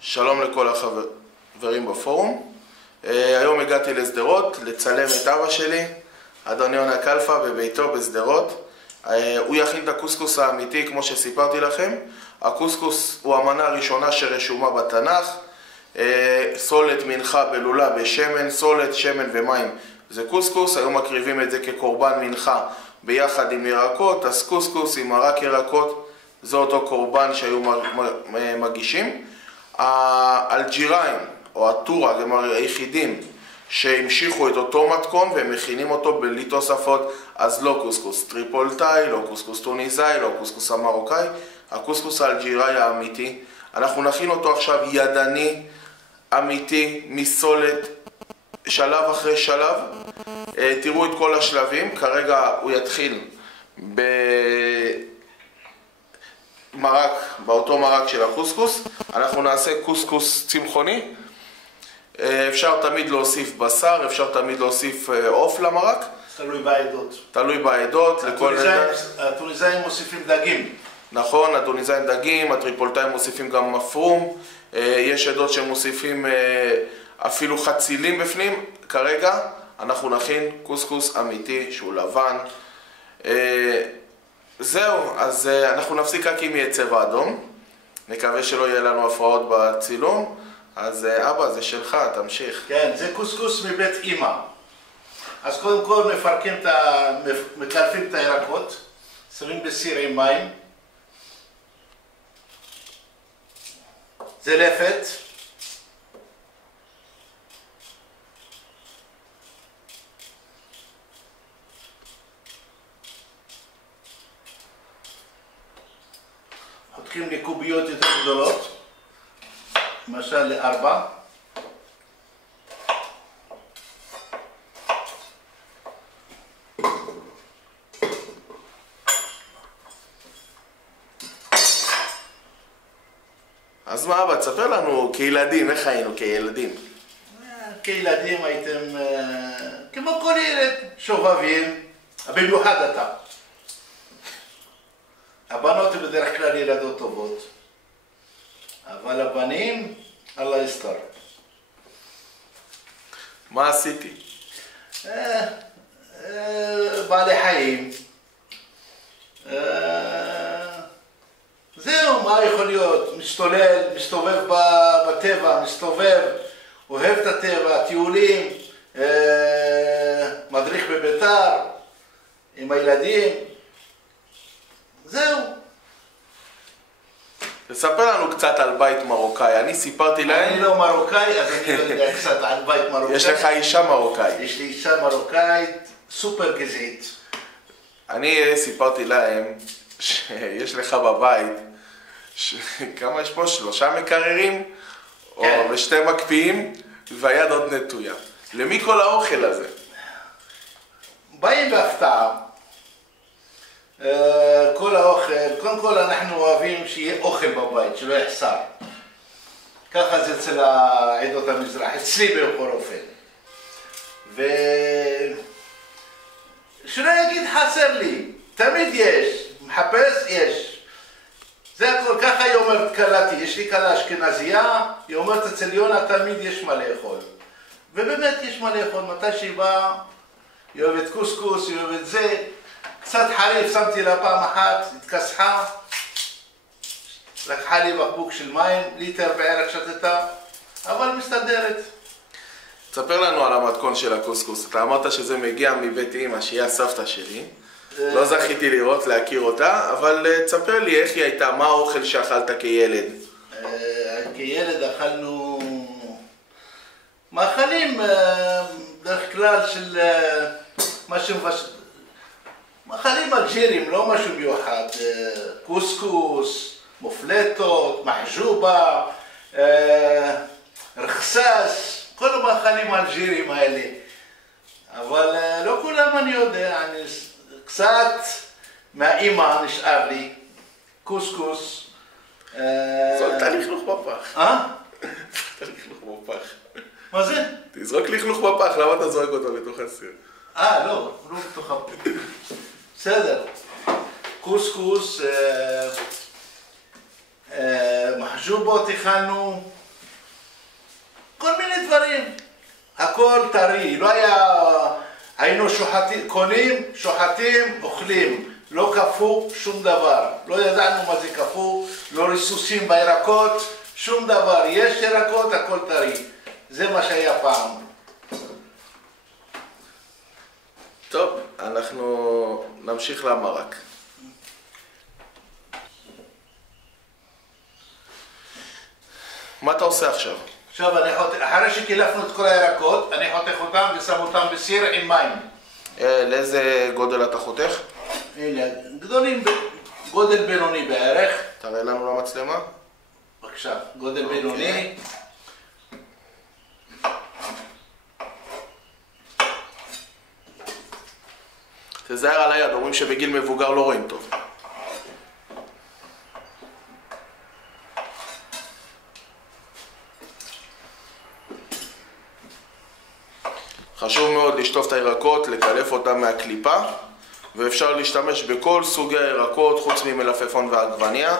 שלום לכל החברים בפורום. היום הגעתי לסדרות לצלם את אבא שלי, אדון יונה קלפה, בביתו בסדרות. הוא יכין את הקוסקוס האמיתי כמו שסיפרתי לכם. הקוסקוס הוא המנה הראשונה שרשומה בתנ"ך. סולת מנחה בלולה בשמן, סולת, שמן ומים זה קוסקוס. היום מקריבים את זה כקורבן מנחה ביחד עם ירקות, אז קוסקוס עם מרק ירקות זה אותו קורבן שהיו מגישים. האלג'יראים או הטורק הם היחידים שהמשיכו את אותו מתכון והם מכינים אותו בלי תוספות, אז לא קוסקוס טריפולטאי, לא קוסקוס טוניסאי, לא קוסקוס המרוקאי, הקוסקוס האלג'יראי האמיתי. אנחנו נכין אותו עכשיו ידני, אמיתי, מסולת, שלב אחרי שלב. תראו את כל השלבים. כרגע הוא יתחיל במרק, באותו מרק של הקוסקוס. אנחנו נעשה קוסקוס צמחוני. אפשר תמיד להוסיף בשר, אפשר תמיד להוסיף עוף למרק. תלוי בעדות. תלוי בעדות. הטוניסאים מוסיפים דגים. נכון, הטוניסאים דגים, הטריפולטאים מוסיפים גם מפרום. יש עדות שמוסיפים אפילו חצילים בפנים. כרגע אנחנו נכין קוסקוס אמיתי שהוא לבן. זהו, אז אנחנו נפסיק רק אם יהיה צבע אדום. נקווה שלא יהיה לנו הפרעות בצילום. אז אבא, זה שלך, תמשיך. כן, זה קוסקוס מבית אמא. אז קודם כל מקלפים את הירקות, שמים בסיר עם מים. זה לפת. חותכים לקוביות יותר גדולות. למשל ל4. אז מה אבא, תספר לנו כילדים, איך היינו כילדים? כילדים הייתם כמו כל ילד, שובבים, במיוחד אתה. הבנות הן בדרך כלל ילדות טובות. אבל הבנים, אללה יסתר. מה עשיתי? בעלי חיים. זהו, מה יכול להיות? משתולל, מסתובב בטבע, אוהב את הטבע, טיולים, מדריך בביתר, עם הילדים. זהו. תספר לנו קצת על בית מרוקאי. אני סיפרתי להם... אני לא מרוקאי, אז אני לא יודע קצת על בית מרוקאי. יש לך אישה מרוקאית. יש לי אישה מרוקאית, סופר גזעית. אני סיפרתי להם שיש לך בבית, כמה יש פה? 3 מקררים? כן. או 2 מקפיאים, והיד עוד נטויה. למי כל האוכל הזה? באים בהפתעה. כל האוכל, קודם כל אנחנו אוהבים שיהיה אוכל בבית, שלא יחסר. ככה זה אצל העדות המזרח, אצלי בכל אופן. שלא יגיד חסר לי, תמיד יש, מחפש יש. זה הכל, ככה היא אומרת קלתי, יש לי קלה אשכנזייה, היא אומרת אצל יונה תמיד יש מה לאכול. ובאמת יש מה לאכול, מתי שהיא באה, היא אוהבת קוסקוס, היא אוהבת זה. קצת חריף, שמתי לה פעם אחת, התכסחה, לקחה לי בקבוק של מים, ליטר בערך שתתה, אבל מסתדרת. תספר לנו על המתכון של הקוסקוס. אתה אמרת שזה מגיע מבית אמא, שהיא הסבתא שלי. לא זכיתי לראות, להכיר אותה, אבל תספר לי איך היא הייתה, מה האוכל שאכלת כילד? כילד אכלנו מאכלים, דרך כלל של מאכלים אלג'יריים, לא משהו מיוחד, קוסקוס, מופלטות, מחג'ובה, רחסס, כל המאכלים האלג'יריים האלה. אבל לא כולם אני יודע, קצת מהאימא נשאר לי, קוסקוס. זרוק לכלוך בפח. זרוק לכלוך בפח. מה זה? תזרוק לכלוך בפח, למה אתה זורק אותו לתוך הסיר? לא בתוך הפח. בסדר. קוסקוס, מחג'ובות הכנו, דברים. הכל טרי, לא היה... היינו שוחטים, קונים, שוחטים, אוכלים. לא קפוא שום דבר. לא ידענו מה זה קפוא, לא ריסוסים בירקות, שום דבר. יש ירקות, הכל טרי. זה מה שהיה פעם. טוב, אנחנו נמשיך למרק. מה אתה עושה עכשיו? עכשיו אחרי שקילפנו את כל הירקות, אני חותך אותם ושם אותם בסיר עם מים. לאיזה גודל אתה חותך? אלה, גדולים, גודל בינוני בערך. תראה לנו למצלמה. בבקשה, גודל בינוני. תזהר על היד, אומרים שבגיל מבוגר לא רואים טוב. חשוב מאוד לשטוף את הירקות, לקלף אותם מהקליפה, ואפשר להשתמש בכל סוגי הירקות חוץ ממלפפון ועגבניה.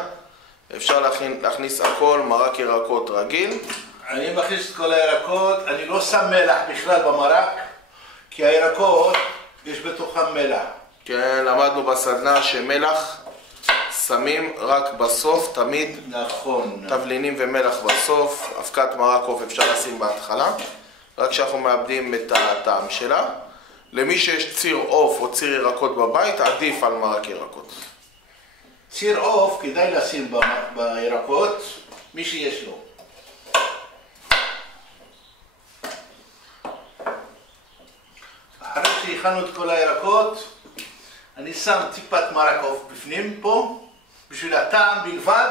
אפשר להכניס הכל, מרק ירקות רגיל. אני מכניס את כל הירקות, אני לא שם מלח בכלל במרק, כי הירקות יש בתוכם מלח. כן, למדנו בסדנה שמלח שמים רק בסוף, תמיד. נכון. תבלינים ומלח בסוף, אבקת מרק עוף אפשר לשים בהתחלה, רק שאנחנו מאבדים את הטעם שלה. למי שיש ציר עוף או ציר ירקות בבית, עדיף על מרק ירקות. ציר עוף כדאי לשים בירקות, מי שיש לו. אחרי שהכנו את כל הירקות, אני שם טיפת מרק עוף בפנים פה, בשביל הטעם בלבד,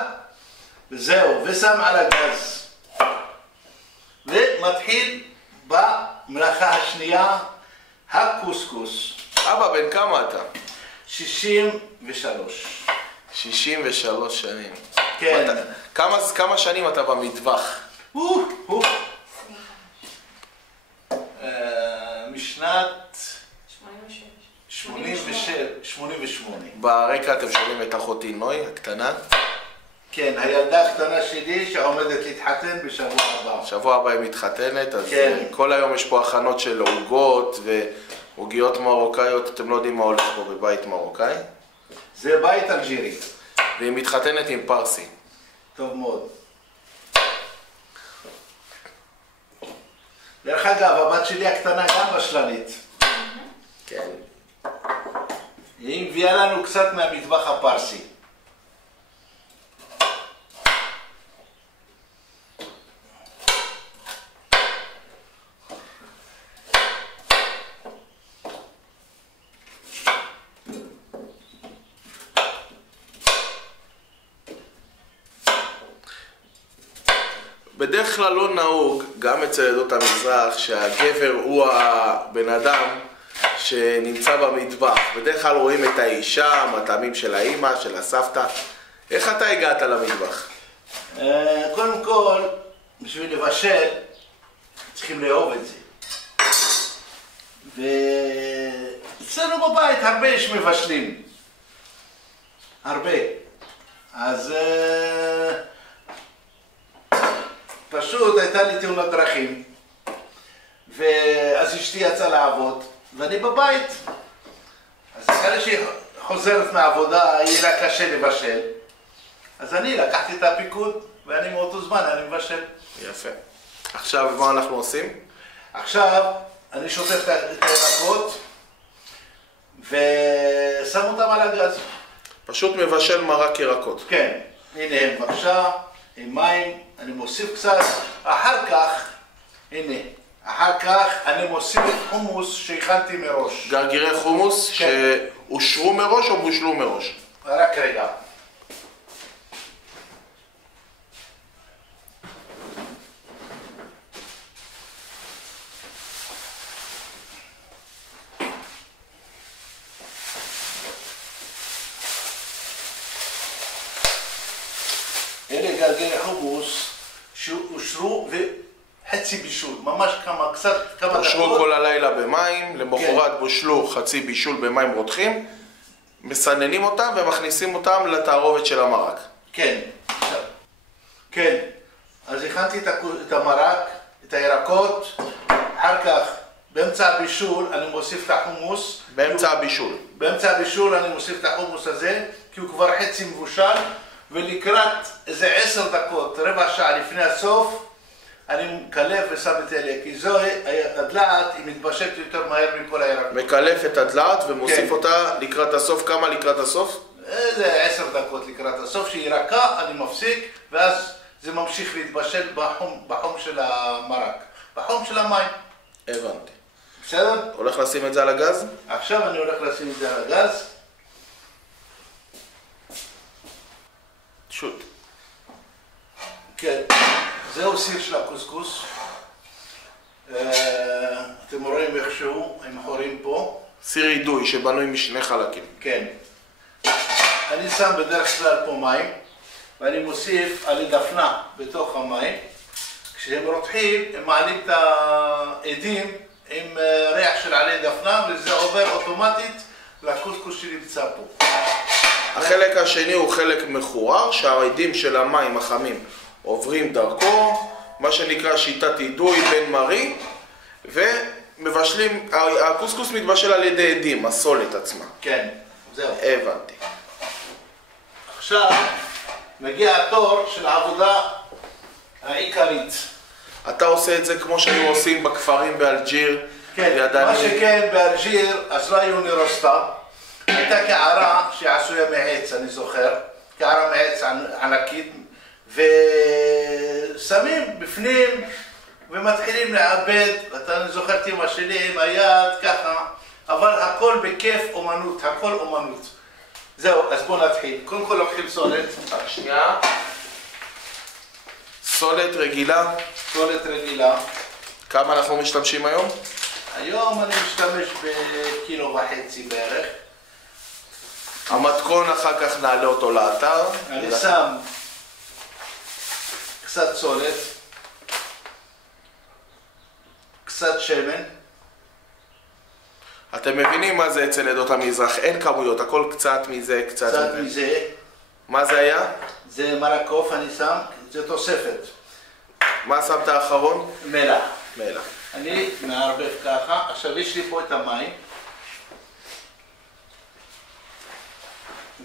וזהו, ושם על הגז. ומתחיל במלאכה השנייה, הקוסקוס. אבא, בן כמה אתה? 63. 63 שנים. כן. כמה שנים אתה במטבח? משנת 88. ברקע אתם שומעים את אחותי נוי, הקטנה. כן, הילדה הקטנה שלי שעומדת להתחתן בשבוע הבא. שבוע הבא היא מתחתנת, אז כן. כל היום יש פה הכנות של עוגות ועוגיות מרוקאיות. אתם לא יודעים מה הולך פה בבית מרוקאי. זה בית אלג'ירי. והיא מתחתנת עם פרסי. טוב מאוד. דרך אגב, הבת שלי הקטנה גם בשלנית. כן. היא מביאה לנו קצת מהמטבח הפרסי. בדרך כלל לא נהוג, גם אצל עדות המזרח, שהגבר הוא הבן אדם שנמצא במטבח. בדרך כלל רואים את האישה, מטעמים של האימא, של הסבתא. איך אתה הגעת למטבח? קודם כל, בשביל לבשל, צריכים לאהוב את זה. ואצלנו בבית הרבה יש מבשלים. הרבה. אז פשוט הייתה לי תאונת דרכים, ואז אשתי יצאה לעבוד, ואני בבית. אז אחרי שהיא חוזרת מהעבודה, יהיה לה קשה לבשל. אז אני לקחתי את הפיקוד, ואני מאותו זמן, אני מבשל. יפה. עכשיו, מה אנחנו עושים? עכשיו, אני שוטף את הירקות, ושם אותם על הגז. פשוט מבשל מרק ירקות. כן. הנה הם בבקשה, עם מים, אני מוסיף קצת. אחר כך, הנה, אחר כך אני מוסיף חומוס שהכנתי מראש. גרגירי חומוס כן. שאושרו מראש או בושלו מראש? רק רגע. אלה גרגירי חומוס שאושרו וחצי בישול, ממש כמה דקות. אושרו כל הלילה במים, למחרת בושלו חצי בישול במים רותחים, מסננים אותם ומכניסים אותם לתערובת של המרק. כן. כן. אז הכנתי את המרק, את הירקות, אחר כך באמצע הבישול אני מוסיף את החומוס. באמצע הבישול. באמצע הבישול אני מוסיף את החומוס הזה, כי הוא כבר חצי מבושל, ולקראת איזה 10 דקות, רבע שעה לפני הסוף, אני מקלף ושם את אלה, כי זו הדלעת, היא מתבשלת יותר מהר מכל הירקות. מקלף את הדלעת ומוסיף כן. אותה לקראת הסוף, כמה לקראת הסוף? זה 10 דקות לקראת הסוף, שהיא רכה, אני מפסיק, ואז זה ממשיך להתבשל בחום של המרק, בחום של המים. הבנתי. בסדר? הולך לשים את זה על הגז? עכשיו אני הולך לשים את זה על הגז. שוט. כן, זהו סיר של הקוסקוס. אתם רואים איכשהו, הם חורים פה. סיר אידוי שבנוי משני חלקים. כן. אני שם בדרך כלל פה מים, ואני מוסיף עלי דפנה בתוך המים. כשהם רותחים, הם מעלים את העדים עם ריח של עלי דפנה, וזה עובר אוטומטית לקוסקוס שנמצא פה. החלק השני הוא חלק מחורר, שהעדים של המים החמים עוברים דרכו, מה שנקרא שיטת אידוי בין מרי, ומבשלים, הקוסקוס מתבשל על ידי עדים, הסולת עצמה. כן, זהו. הבנתי. עכשיו מגיע התור של העבודה העיקרית. אתה עושה את זה כמו שהיו עושים בכפרים באלג'יר, כן, מה שכן באלג'יר, אז לא היו נירוסטה. הייתה קערה שעשויה מעץ, אני זוכר, קערה מעץ ענקית, ושמים בפנים ומתחילים לעבד, אני זוכר את אמא שלי עם היד ככה, אבל הכל בכיף אומנות, הכל אומנות. זהו, אז בואו נתחיל. קודם כל לוקחים סולת. שנייה. סולת רגילה. סולת רגילה. כמה אנחנו משתמשים היום? היום אני משתמש בקילו וחצי בערך. המתכון אחר כך נעלה אותו לאתר. אני שם קצת סולת, קצת שמן. אתם מבינים מה זה אצל עדות המזרח, אין כמויות, הכל קצת מזה, קצת מזה. מה זה היה? זה מרק עוף אני שם, זה תוספת. מה שמת האחרון? מלח. מלח. אני מערבב ככה, עכשיו יש לי פה את המים.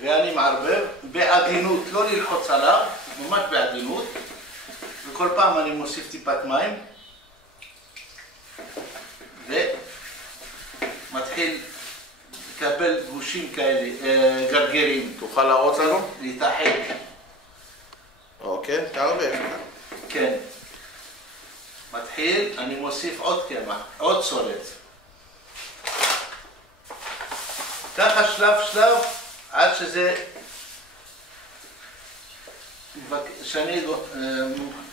ואני מערבב בעדינות, לא ללחוץ עליו, ממש בעדינות. וכל פעם אני מוסיף טיפת מים. ומתחיל לקבל גושים כאלה, גרגרים. תוכל להראות לנו? להתאחד. אוקיי, תערבב. כן. מתחיל, אני מוסיף עוד קמח, עוד סולת. ככה שלב שלב עד שזה, שאני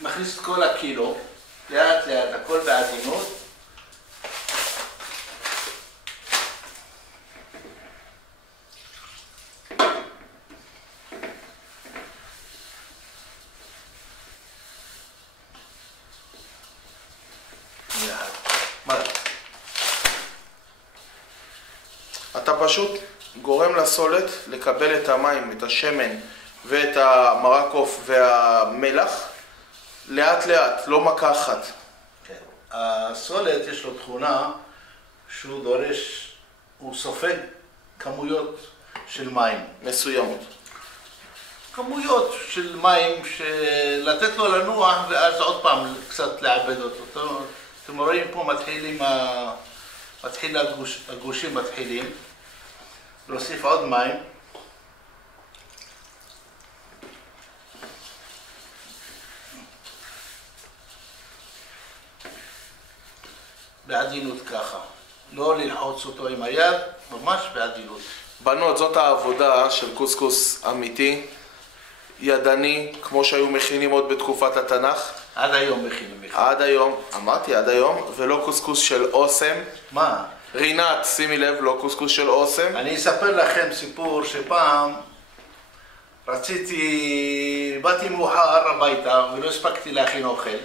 מכניס את כל הקילו, לאט לאט, הכל בעדינות. אתה פשוט גורם לסולת לקבל את המים, את השמן ואת המרק עוף והמלח לאט לאט, לא מכה אחת. כן. הסולת יש לו תכונה שהוא דורש, הוא סופג כמויות של מים. מסוימות. כמויות של מים לתת לו לנוע ואז עוד פעם קצת לעבד אותו. אתם רואים פה מתחיל הגושים מתחילים. להוסיף עוד מים. בעדינות ככה. לא ללחוץ אותו עם היד, ממש בעדינות. בנות, זאת העבודה של קוסקוס אמיתי, ידני, כמו שהיו מכינים עוד בתקופת התנ"ך. עד היום מכינים. עד היום, אמרתי עד היום, ולא קוסקוס של אוסם. מה? רינת, שימי לב, לא קוסקוס של אוסם. אני אספר לכם סיפור שפעם באתי מאוחר הביתה ולא הספקתי להכין אוכל.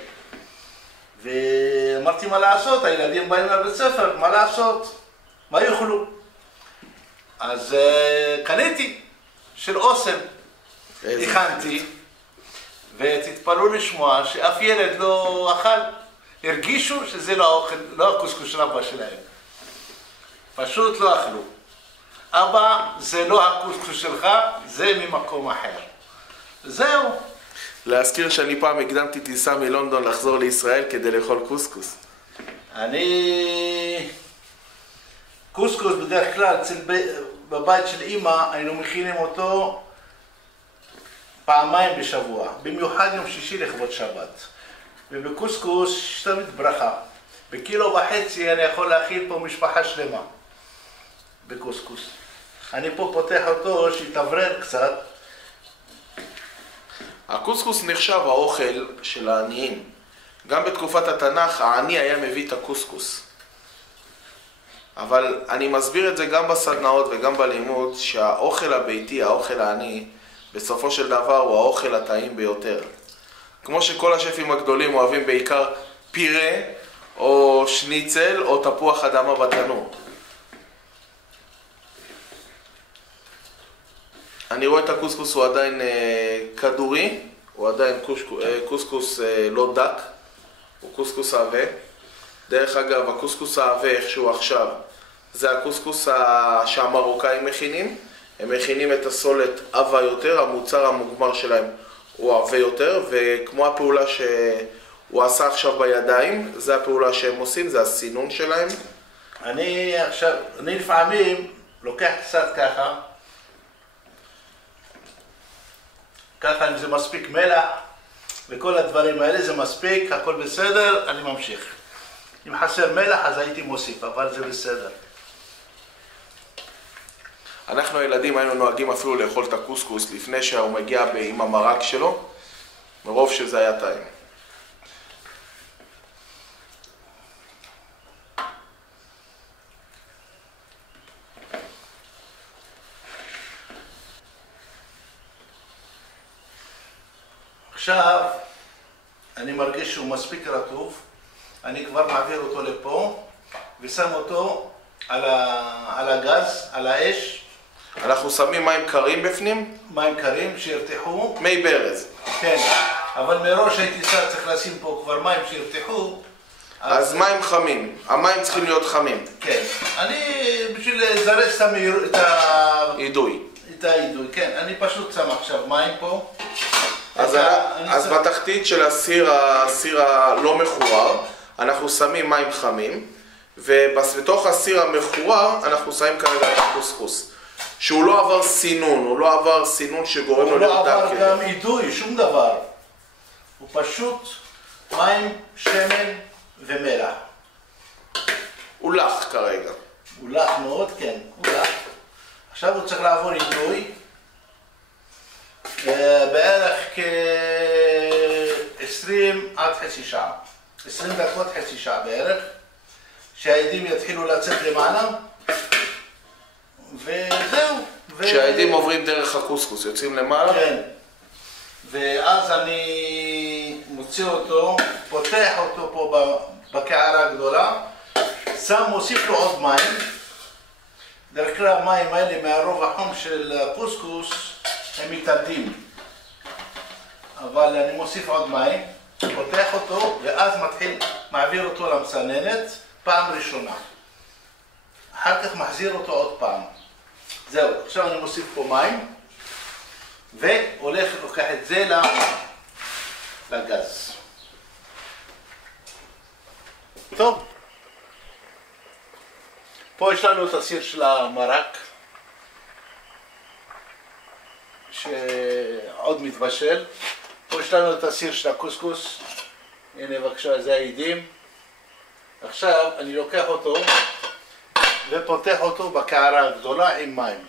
ואמרתי מה לעשות, הילדים באים לבית ספר, מה לעשות? מה יאכלו? אז קניתי של אוסם, הכנתי, ותתפלאו לשמוע שאף ילד לא אכל. הרגישו שזה לא האוכל, לא הקוסקוס של אבא שלהם. פשוט לא אכלו. אבא, זה לא הקוסקוס שלך, זה ממקום אחר. זהו. להזכיר שאני פעם הקדמתי טיסה מלונדון לחזור לישראל כדי לאכול קוסקוס. קוסקוס בדרך כלל בבית של אמא היינו מכינים אותו פעמיים בשבוע, במיוחד יום שישי לכבוד שבת. ובקוסקוס יש תמיד ברכה. בקילו וחצי אני יכול להכיל פה משפחה שלמה בקוסקוס. אני פה פותח אותו שיתברר קצת. הקוסקוס נחשב האוכל של העניים. גם בתקופת התנ"ך העני היה מביא את הקוסקוס. אבל אני מסביר את זה גם בסדנאות וגם בלימוד, שהאוכל הביתי, האוכל העני, בסופו של דבר הוא האוכל הטעים ביותר. כמו שכל השפים הגדולים אוהבים בעיקר פירה או שניצל או תפוח אדמה בתנור. אני רואה את הקוסקוס, הוא עדיין כדורי, הוא עדיין קוסקוס לא דק, הוא קוסקוס עבה. דרך אגב, הקוסקוס העבה איכשהו עכשיו, זה הקוסקוס שהמרוקאים מכינים. הם מכינים את הסולת עבה יותר, המוצר המוגמר שלהם הוא עבה יותר, וכמו הפעולה שהוא עשה עכשיו בידיים, זה הפעולה שהם עושים, זה הסינון שלהם. אני לפעמים לוקח קצת ככה אם זה מספיק מלח וכל הדברים האלה זה מספיק, הכל בסדר, אני ממשיך. אם חסר מלח אז הייתי מוסיף, אבל זה בסדר. אנחנו הילדים היינו נוהגים אפילו לאכול את הקוסקוס לפני שהוא מגיע עם המרק שלו, מרוב שזה היה טעים. עכשיו אני מרגיש שהוא מספיק רטוב, אני כבר מעביר אותו לפה ושם אותו על הגז, על האש. אנחנו שמים מים קרים בפנים? מים קרים שירתחו. מי ברז. כן, אבל מראש הייתי צריך לשים פה כבר מים שירתחו. אז מים חמים, המים צריכים להיות חמים. כן, אני בשביל לזרז את אידוי. את האידוי, כן, אני פשוט שם עכשיו מים פה. אז בתחתית של הסיר הלא מחורר, אנחנו שמים מים חמים, ובתוך הסיר המחורר אנחנו שמים כרגע את הקוסקוס. שהוא לא עבר סינון, הוא לא עבר סינון שגורם לו לרדם. הוא לא עבר גם אידוי, שום דבר. הוא פשוט מים, שמן ומלח. הוא לח כרגע. הוא לח מאוד, כן, הוא לח. עכשיו הוא צריך לעבור אידוי. בערך כ-20 עד חצי שעה. 20 דקות, חצי שעה בערך. שהעדים יתחילו לצאת למעלה. וזהו. כשהעדים עוברים דרך הקוסקוס, יוצאים למעלה? כן. ואז אני מוציא אותו, פותח אותו פה בקערה הגדולה, מוסיף לו עוד מים. דרך כלל המים האלה מהרוב החום של הקוסקוס הם מתאדים. אבל אני מוסיף עוד מים, פותח אותו ואז מעביר אותו למסננת פעם ראשונה. אחר כך מחזיר אותו עוד פעם. זהו, עכשיו אני מוסיף פה מים והולך לוקח את זה לגז. טוב, פה יש לנו את הסיר של המרק שעוד מתבשל. פה יש לנו את הסיר של הקוסקוס. הנה בבקשה, זה העדים. עכשיו אני לוקח אותו ופותח אותו בקערה הגדולה עם מים.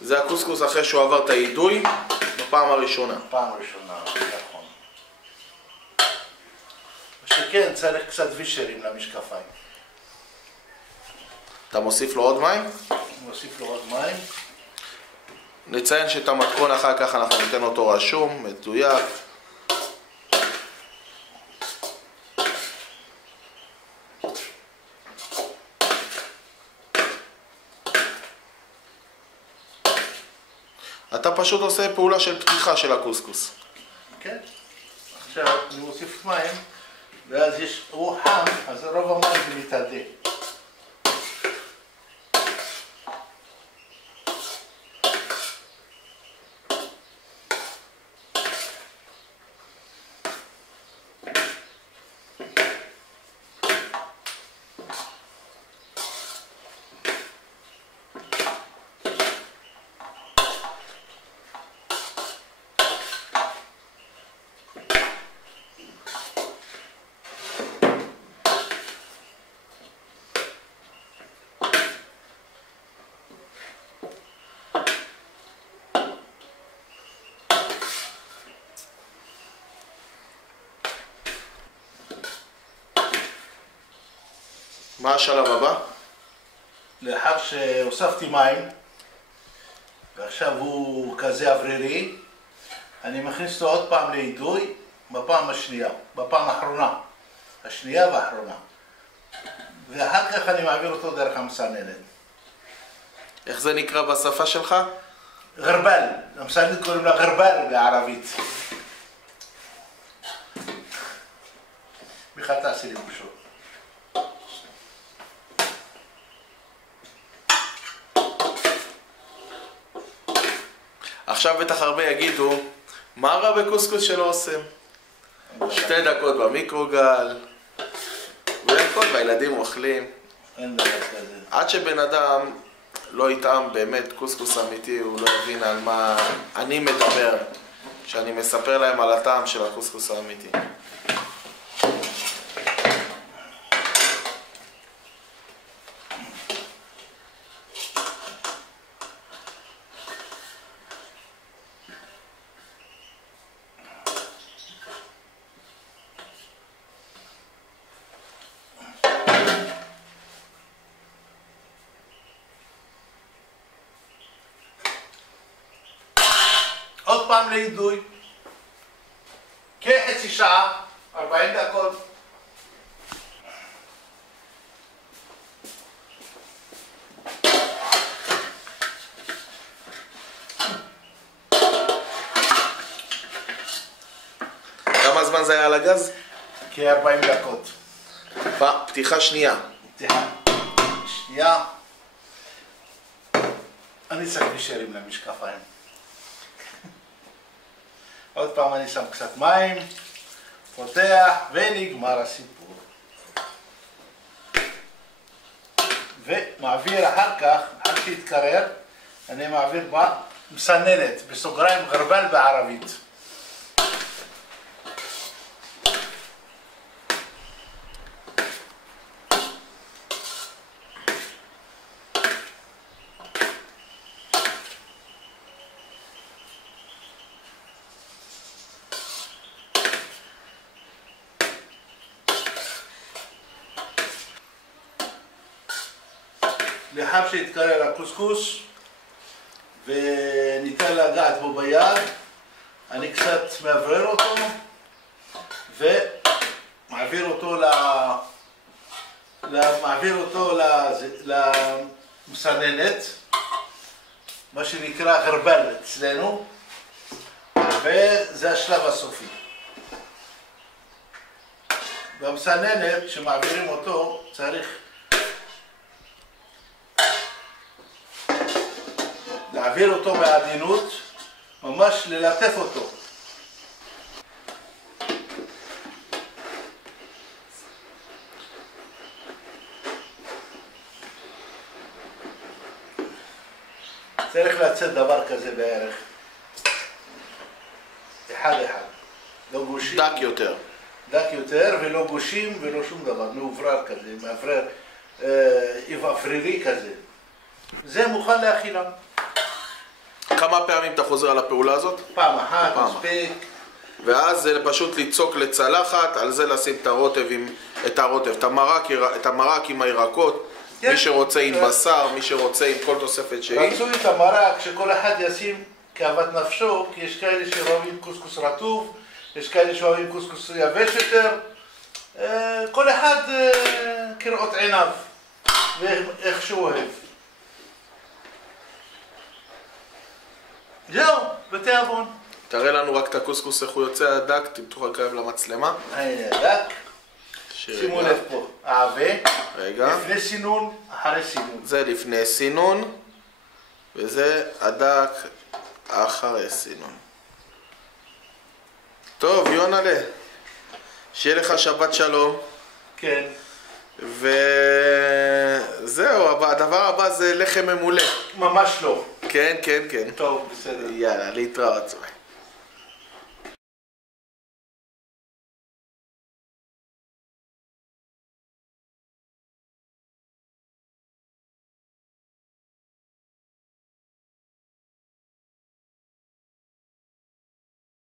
זה הקוסקוס אחרי שהוא עבר את האידוי בפעם הראשונה. פעם ראשונה, נכון. שכן, צריך קצת וישרים למשקפיים. אתה מוסיף לו עוד מים? מוסיף לו עוד מים. נציין שאת המתכון אחר כך אנחנו ניתן אותו רשום, מדויק. אתה פשוט עושה פעולה של פתיחה של הקוסקוס. כן. עכשיו אני מוסיף מים, ואז הוא חם, אז רוב המים זה מתאדה. מה השלב הבא? לאחר שהוספתי מים, ועכשיו הוא כזה אוורירי, אני מכניס אותו עוד פעם לאידוי, בפעם השנייה, בפעם האחרונה, השנייה והאחרונה. ואחר כך אני מעביר אותו דרך המסננת. איך זה נקרא בשפה שלך? גרבל, המסננת קוראים לה גרבל בערבית. מיכל תעשי לי פשוט. עכשיו בטח הרבה יגידו, מה רע בקוסקוס שלא עושים? 2 דקות במיקרוגל, והילדים אוכלים. אין דבר כזה. עד שבן אדם לא יטעם באמת קוסקוס אמיתי, הוא לא יבין על מה אני מדבר, שאני מספר להם על הטעם של הקוסקוס האמיתי. עוד פעם לאידוי, כחצי שעה, 40 דקות. כמה זמן זה היה על הגז? כ-40 דקות. פתיחה שנייה. פתיחה שנייה. אני צריך להישאר עם המשקפיים. עוד פעם אני שם קצת מים, פותח ונגמר הסיפור. ומעביר אחר כך, אחר שיתקרר, אני מעביר במסננת, בסוגריים גרבל בערבית. לאחר שהתקרר הקוסקוס וניתן לגעת בו ביד, אני קצת מעברר אותו ומעביר אותו למסננת, מה שנקרא גרבל אצלנו, וזה השלב הסופי. במסננת, כשמעבירים אותו, צריך להעביר אותו בעדינות, ממש ללטף אותו. צריך לצאת דבר כזה בערך. אחד. לא גושים. דק יותר. דק יותר ולא גושים ולא שום דבר. מאוברר כזה, מאוברר אוורירי כזה. זה מוכן לאכילה. כמה פעמים אתה חוזר על הפעולה הזאת? פעם אחת, מספיק. ואז זה פשוט ליצוק לצלחת, על זה לשים את המרק עם הירקות, כן. מי שרוצה עם בשר, מי שרוצה עם כל תוספת שהיא. רצו את המרק שכל אחד ישים כאוות נפשו, כי יש כאלה שאוהבים קוסקוס רטוב, יש כאלה שאוהבים קוסקוס יבש יותר, כל אחד כראות עיניו ואיך שהוא אוהב. זהו, בתיאבון. תראה לנו רק את הקוסקוס איך הוא יוצא הדק, תמתוח הקרב למצלמה. הנה הדק. שימו לב פה, העבה. רגע. לפני סינון, אחרי סינון. זה לפני סינון, וזה הדק אחרי סינון. טוב, יונלה, שיהיה לך שבת שלום. כן. וזהו, הדבר הבא זה לחם ממולא. ממש לא. כן, כן, כן. טוב, בסדר. יאללה, להתראות.